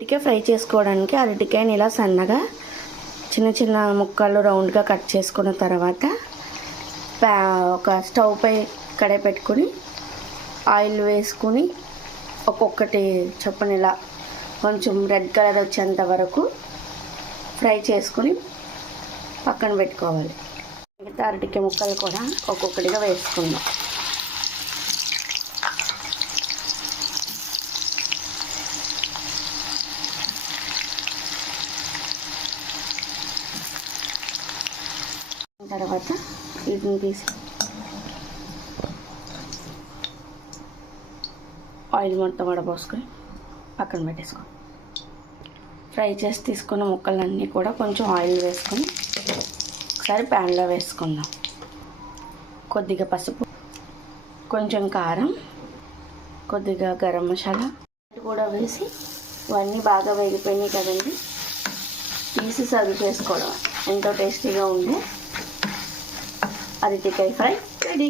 అరటికాయ ఫ్రై చేసుకోవడానికి అరటికాయని ఇలా సన్నగా చిన్న చిన్న ముక్కలు రౌండ్గా కట్ చేసుకున్న తర్వాత ప్యా ఒక స్టవ్ పై కడాయి పెట్టుకుని ఆయిల్ వేసుకుని ఒక్కొక్కటి చొప్పున ఇలా కొంచెం రెడ్ కలర్ వచ్చేంత వరకు ఫ్రై చేసుకుని పక్కన పెట్టుకోవాలి. మిగతా అరటికాయ ముక్కలు కూడా ఒక్కొక్కటిగా వేసుకుందాం. తర్వాత వీటిని తీసి ఆయిల్ మొత్తం వడపోసుకొని పక్కన పెట్టేసుకో. ఫ్రై చేసి తీసుకున్న ముక్కలన్నీ కూడా కొంచెం ఆయిల్ వేసుకొని ఒకసారి ప్యాన్లో వేసుకుందాం. కొద్దిగా పసుపు కొంచెం కారం కొద్దిగా గరం మసాలా కూడా వేసి ఇవన్నీ బాగా వేగిపోయినాయి కదండి. తీసి సర్వ్ చేసుకోవడం ఎంతో టేస్టీగా ఉండే అరటికాయ ఫ్రై రెడీ